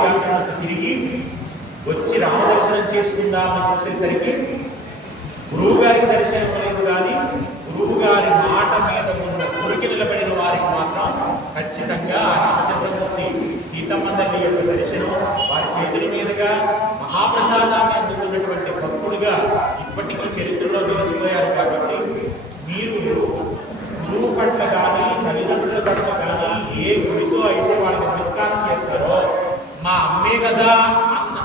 పాదయాత్రలకు తిరిగి వచ్చి రామదర్శనం చేసుకుందామని చూసేసరికి గురువు గారికి దర్శనం లేదు, కానీ గురువు గారి మాట మీద ఉన్న గురికి నిలబడిన వారికి మాత్రం ఖచ్చితంగా రామచంద్రమూర్తి సీతమ్మ తల్లి యొక్క దర్శనం వారి చేతుల మీదుగా మహాప్రసాదాన్ని అందుకున్నటువంటి భక్తుడుగా ఇప్పటికీ చరిత్రలో నిలిచిపోయారు. కాబట్టి మీరు గురువు పట్ల కానీ తల్లిదండ్రుల పట్ల కానీ ఏ గుడితో అయితే వాళ్ళకి నమస్కారం చేస్తారో, మా అమ్మే కదా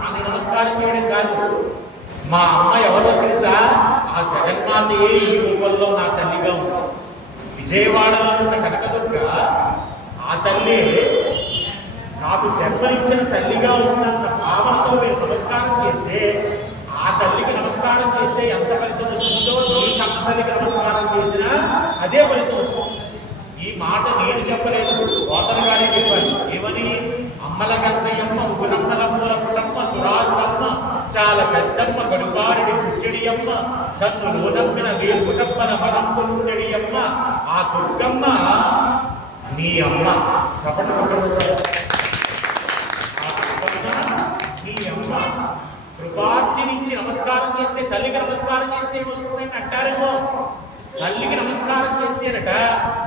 అని నమస్కారం చేయడం కాదు, మా అమ్మ ఎవరో తెలుసా, ఆ జగన్మాతయే ఈ రూపంలో నా తల్లిగా ఉంది. విజయవాడలో ఉన్న కనకదుర్గ ఆ తల్లి నాకు జన్మనిచ్చిన తల్లిగా ఉన్నంత భావనతో మీరు నమస్కారం చేస్తే, ఆ తల్లికి నమస్కారం చేస్తే ఎంత ఫలితం వస్తుందో ఈ కన్న తల్లికి నమస్కారం చేసినా అదే ఫలితం వస్తుంది. ఈ మాట నేను చెప్పలేదు, కోతల గారే చెప్పారు. ఏమని? అమ్మల గన్నయ్యమ్మ ఉగురమ్మలమ్మల పుట్టమ్మ సురారుడమ్మ చాలా పెద్దమ్మ గడుపారుడి కుచ్చడియమ్మ కన్ను లోనమ్మిన వేలుకుటమ్మన మనంపులుండడియమ్మ ఆ దుర్గమ్మ నీ అమ్మ. కపట నీ అమ్మ కృపార్తి నుంచి నమస్కారం చేస్తే, తల్లికి నమస్కారం చేస్తే వస్తుందని అంటారేమో. తల్లికి నమస్కారం చేస్తేనట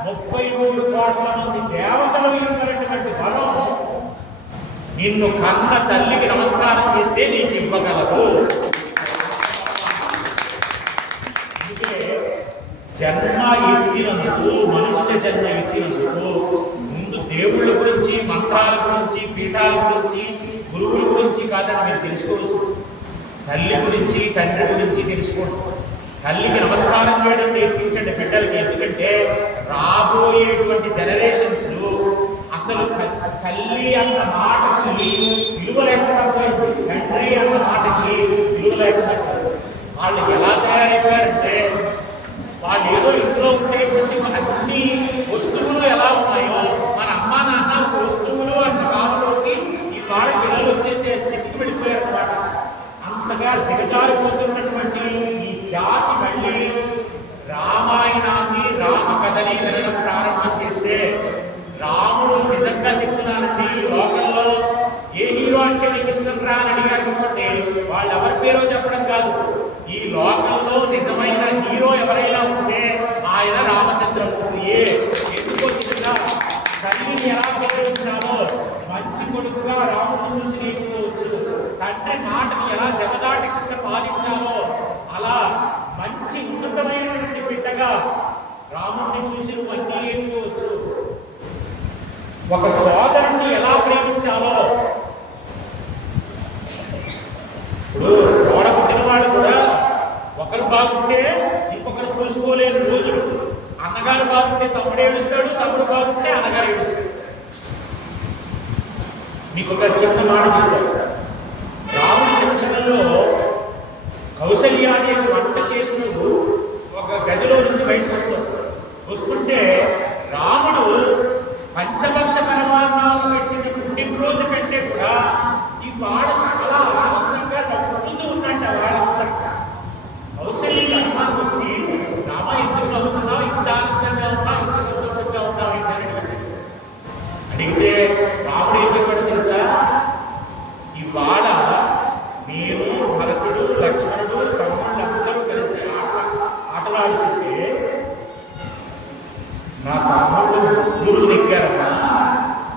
33 కోట్ల మంది దేవతలు ఇవ్వనటువంటి వరం నిన్ను కన్న తల్లికి నమస్కారం చేస్తే నీకు ఇవ్వగలదు. అందుకే జన్మ ఎత్తినందుకు, మనుష్య జన్మ ఎత్తినందుకు ముందు దేవుళ్ళ గురించి, మంత్రాల గురించి, పీఠాల గురించి, గురువుల గురించి కాదని మీరు తెలుసుకోవచ్చు. తల్లి గురించి, తండ్రి గురించి తెలుసుకోండి. తల్లికి నమస్కారం చేయడం నేర్పించండి బిడ్డలకి. ఎందుకంటే రాబోయేటువంటి జనరేషన్స్లో అసలు తల్లి అన్న మాటకి విలువ లేకుండా పోయింది, తండ్రి అన్న మాటకి విలువ లేకుండా పోయింది. వాళ్ళు ఎలా తయారైపోయారంటే, వాళ్ళు ఏదో ఇంట్లో ఉండేటువంటి అన్ని వస్తువులు ఎలా ఉన్నాయో, మన అమ్మ నాన్న వస్తువులు అన్న భావంలోకి ఈ వాళ్ళ పిల్లలు వచ్చేసే స్థితికి వెళ్ళిపోయారు అన్నమాట. అంతగా దిగజారిపోతున్నటువంటి ఈ జాతి మళ్ళీ రామాయణాన్ని, రామకథని వినడం ప్రారంభం చేస్తే, రాముడు నిజంగా చెప్తున్నానండి, ఈ లోకంలో ఏ హీరో అంటే నీకు ఇష్టం రా అని అడిగారు అనుకోండి, వాళ్ళు ఎవరి పేరో చెప్పడం కాదు, ఈ లోకంలో నిజమైన హీరో ఎవరైనా ఉంటే ఆయన రామచంద్రమూర్తి. ఎందుకో తెలుసా? తల్లిని ఎలా గౌరవించాలో మంచి కొడుకుగా రాముడు చూసి నేర్చుకోవచ్చు, తండ్రి మాటని ఎలా జగదాటకుండా పాలించాలో అలా మంచి ఉన్నతమైనటువంటి బిడ్డగా రాముడిని చూసి నువ్వు అన్నీ నేర్చుకోవచ్చు. ఒక సోదరుణ్ణి ఎలా ప్రేమించాలో, ఇప్పుడు తోడ పుట్టిన వాళ్ళు కూడా ఒకరు బాగుంటే ఇంకొకరు చూసుకోలేని రోజులు. అన్నగారు బాగుంటే తమ్ముడు ఏడుస్తాడు, తమ్ముడు బాగుంటే అన్నగారు ఏడుస్తాడు. మీకు ఒక చిన్న మాట చెప్తాడు. రాముడి శిక్షణలో కౌసల్యాదేవి వంట చేసినప్పుడు ఒక గదిలో నుంచి బయటకు వస్తుంటే రాముడు పంచభక్ష పరమాన్నాలు పెట్టిన పుట్టినరోజు కంటే కూడా ఈ వాడు చాలా ఆనందంగా నవ్వుతూ ఉన్నట్ట. వాళ్ళంతా కౌశల్యకి అనుమానం వచ్చి, రామ ఎందుకు నవ్వుతున్నావు, ఇంత ఆనందంగా ఉన్నావు, ఇంత సంతోషంగా ఉన్నావు ఏంటని అడిగితే రాముడు ఏం చెప్పాడు తెలుసా? ఇవాళ మీరు భరతుడు, లక్ష్మణుడు, తమ్ముళ్ళు అందరూ కలిసి ఆటలాడుతుంటే నా తమ్ముళ్ళు గురువు నెగ్గారమ్మా,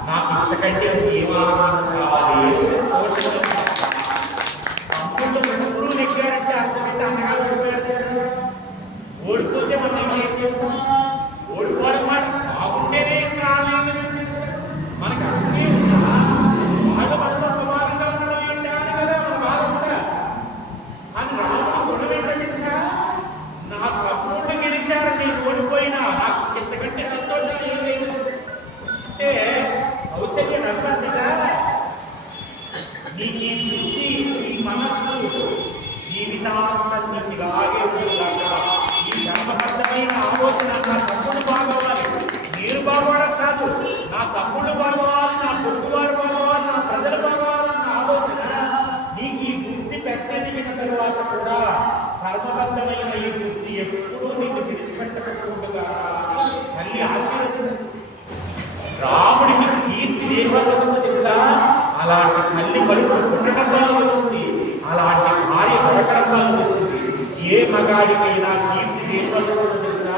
నాకు ఇంతకంటే ఏం ఆనందం కావాలి, సంతోషంగా. తమ్ముళ్ళు గురువు నెగ్గారంటే అర్థమైతే అన్నగారు ఓడిపోయారు. ఓడిపోతే మనం ఏం చేస్తాం? ఓడిపోవడం మాట బాగుంటేనే కాలేదు, మనకు అన్నీ ఉన్నా వాళ్ళు మనతో సమానంగా ఉండడం ఏంటి కదా మన బాధంతా. అని రాముడు గుణం ఏంటో తెలుసా? నా తమ్ముళ్ళు గెలిచారు, నేను ఓడిపోయినా నాకు ఇంతకంటే సంతోషం ఏం లేదు అంటే కౌశల్య నవ్వంతగా నీకు ఈ బుద్ధి, ఈ మనస్సు జీవితాంతం నీకు ఇలాగే ఉండేలాగా ఈ ధర్మబద్ధమైన ఆలోచన, నా తమ్ముడు బాగోవాలి, నేను బాగోవడం కాదు, నా తమ్ముడు బాగోవాలి, నా పొరుగువారు బాగోవాలి, నా ప్రజలు బాగోవాలన్న ఆలోచన నీకు ఈ బుద్ధి పెద్దదిగిన తరువాత కూడా కర్మబద్ధమైన ఈ బుద్ధి ఎప్పుడూ నిన్ను విడిచిపెట్టకుండా మళ్ళీ ఆశీర్వదించు. రాముడికి కీర్తి దేని వల్ల వచ్చిందో తెలుసా? అలాంటి మగాడికైనా కీర్తి దేనివల్ల తెలుసా?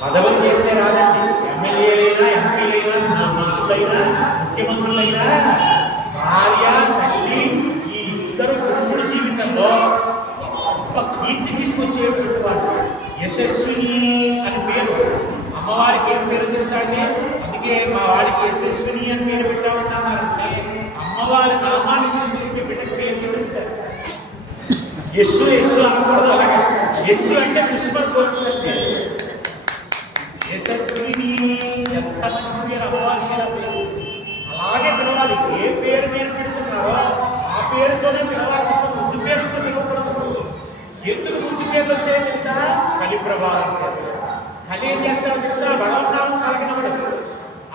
పదవులు చేస్తే రాదండి. ఎమ్మెల్యేలైనా, ఎంపీలైనా, మంత్రులైనా, ముఖ్యమంత్రులైనా భార్య, తల్లి ఈ ఇద్దరు పురుషుడి జీవితంలో గొప్ప కీర్తి తీసుకొచ్చేటువంటి వాడు. యశస్విని అని పేరు. అమ్మవారికి ఏం పేరు తెలుసా అండి? అందుకే మా వాడికి యశస్విని అని పేరు పెట్టామన్నారంటే అమ్మవారి నామాన్ని తీసుకొచ్చి బిడ్డకి పేరు పెట్టారు. యస్సు యస్సు అనకూడదు. అలాగే యస్సు అంటే దుష్మర్ కోరుకుంటే యశస్విని ఎంత మంచి పేరు అమ్మవారికి. అలాగే పిలవాలి. ఏ పేరు మీరు పెడుతున్నారో ఆ పేరుతోనే పిలవాలి తప్ప ముందు పేరుతో పిలవకూడదు. ఎందుకు ముందు పేర్లు వచ్చాయో తెలుసా? కలి ప్రభావం. కలి ఏం చేస్తాడో తెలుసా? భగవన్నామం కలిగినవాడు.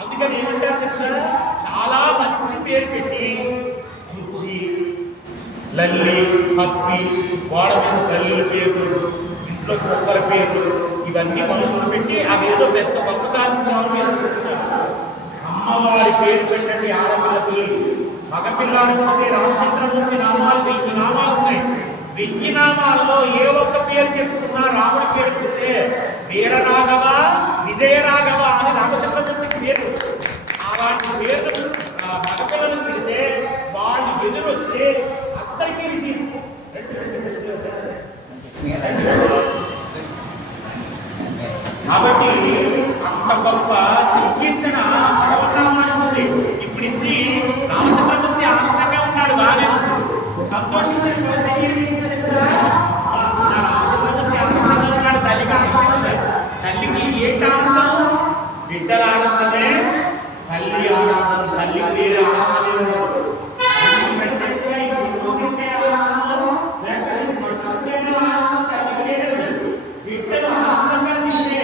అందుకని ఏమంటారు తెలుసా? చాలా మంచి పేరు పెట్టి బుజ్జి, లల్లి, పప్పి, గోడ మీద తల్లుల పేర్లు, ఇంట్లో కుక్కల పేర్లు, ఇవన్నీ మనుషులు పెట్టి అవేదో పెద్ద గొప్ప సాధించామని మీరు అనుకుంటున్నారు. అమ్మవారి పేరు పెట్టండి ఆడపిల్ల పేరు. మగపిల్లాడికి రామచంద్రమూర్తి నామాలు 1000 నామాలు ఉన్నాయి. 1000 నామాలలో ఏ ఒక్క పేరు చెప్పుకున్నా రాముడి పేరు పెడితే వీర రాఘవ, విజయ రాఘవ అని రామచంద్రమూర్తికి పేరు. అలాంటి పేర్లు మగపిల్లలు పెడితే వాళ్ళు ఎదురొస్తే అందరికీ విజయం. కాబట్టి అంత గొప్ప సంకీర్తన భగవన్నామానికి ఉంది. ఇప్పుడు ఇది రామచంద్రమూర్తి ఆనందంగా ఉన్నాడు, బాగానే సంతోషించే సంగీతం తీసుకుని తెలుసా? రామచంద్రమూర్తి ఆనందంగా ఉన్నాడు, తల్లికి ఆనందంగా. తల్లికి ఏంటి ఆనందం? బిడ్డల ఆనందమే తల్లి ఆనందం. తల్లికి వేరే ఆనందమే ఉండదు. బిడ్డలు ఆనందంగా తింటే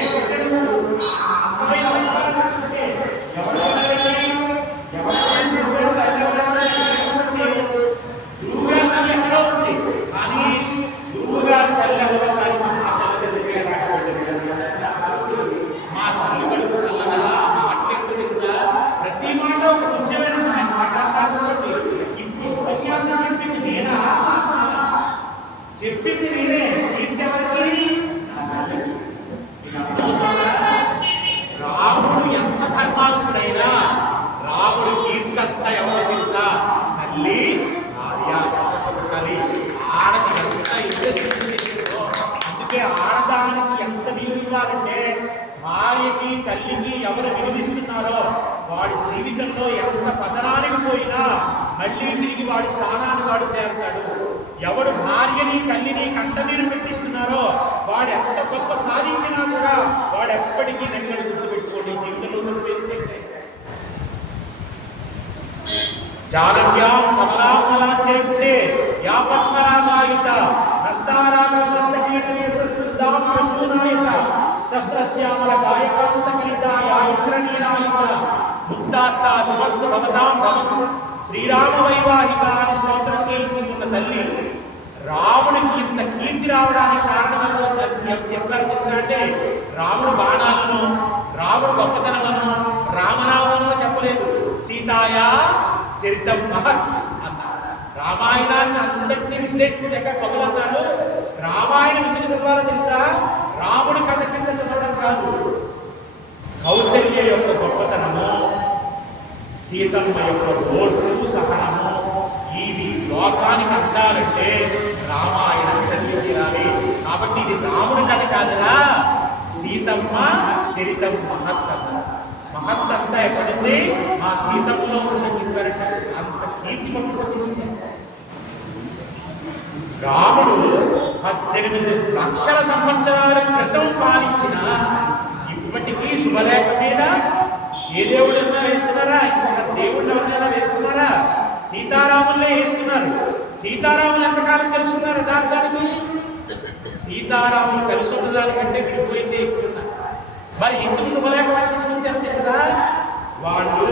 చెప్పింది నేనే. ఇంకెవరికి? రాముడు ఎంత ధర్మాత్ముడైనా రాముడు కీర్తంత ఎవరో తెలుసా? తల్లి, భార్య, తల్లి. ఆడది ఎంత ఇంట్రెస్ట్ చేసిందో. అందుకే ఆడదానికి ఎంత విలువ ఇవ్వాలంటే భార్యకి, తల్లికి ఎవరు విలువిస్తున్నారో వాడి జీవితంలో ఎంత పతనానికి పోయినా మళ్ళీ తిరిగి వాడి స్థానాన్ని వాడు చేరుతాడు. ఎవడు భార్యని, తల్లిని కంటనీరు పెట్టిస్తున్నారో వాడు ఎంత గొప్ప సాధించినా కూడా వాడు ఎప్పటికీ దగ్గర గుర్తుపెట్టుకోండి. జీవితంలో జానవ్యాం కమలాఫలాంతే యా పద్మరామాయుత నస్తారామస్తకీర్తిసూనాయుత శస్త్రశ్యామల గాయకాంత కలిత యా ఇంద్రనీలాయుత ముక్తాస్తా సుమర్దు భవతాం భవం శ్రీరామ వైవాహిక అని స్తోత్రం చేయించుకున్న తల్లి రాముడికి ఇంత కీర్తి రావడానికి కారణమో చెప్పారు తెలుసా? అంటే రాముడు బాణాలను, రాముడు గొప్పతనమను, రామనామను చెప్పలేదు. సీతాయా చరితం మహత్ అన్నారు. రామాయణాన్ని అంతటినీ విశ్లేషించాక కవులు అన్నారు, రామాయణం ఎందుకు చదవాలో తెలుసా? రాముడి కథ కింద చదవడం కాదు. కౌశల్య యొక్క గొప్పతనము, సీతమ్మ యొక్క ఓర్పు, సహనము, ఇవి లోకానికి అందాలంటే రామాయణం చదివి తీరాలి. కాబట్టి ఇది రాముడి కథ కాదురా, సీతమ్మ చరితం మహత్ అన్నారు. మహత్ అంతా ఎక్కడుంది? మా సీతమ్మలో ఉందని చెప్పారంటే అంత కీర్తి పట్టుకొచ్చేసింది. రాముడు 18 లక్షల సంవత్సరాల క్రితం పాలించిన ఇప్పటికీ శుభలేఖ మీద ఏ దేవుడన్నా వేస్తున్నారా? ఇంకా దేవుళ్ళు ఎవరినైనా వేస్తున్నారా? సీతారాములనే వేస్తున్నారు. సీతారాములు ఎంతకాలం తెలుసుకున్నారు యథార్థానికి? సీతారాములు కలిసి ఉన్నదానికంటే విడిపోయిందే ఎక్కువ. మరి ఎందుకు శుభలేఖ తీసుకొచ్చారు తెలుసా? వాళ్ళు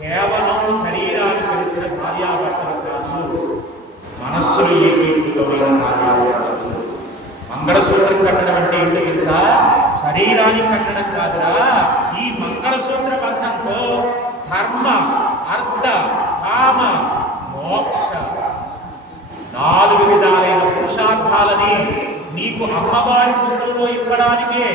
కేవలం శరీరాలు కలిసిన భార్యాభర్తలు కాదు, మనస్సులు ఏకీకృతమైన భార్యాభర్తలు. మంగళసూత్రం కట్టడం అంటే ఏంటో తెలుసా? శరీరానికి కట్టడం కాదురా. ఈ మంగళసూత్ర బంధంతో ధర్మ, అర్థ, కామ, మోక్ష 4 విధాల పదార్థాలని నీకు అమ్మవారి రూపంలో ఇవ్వడానికే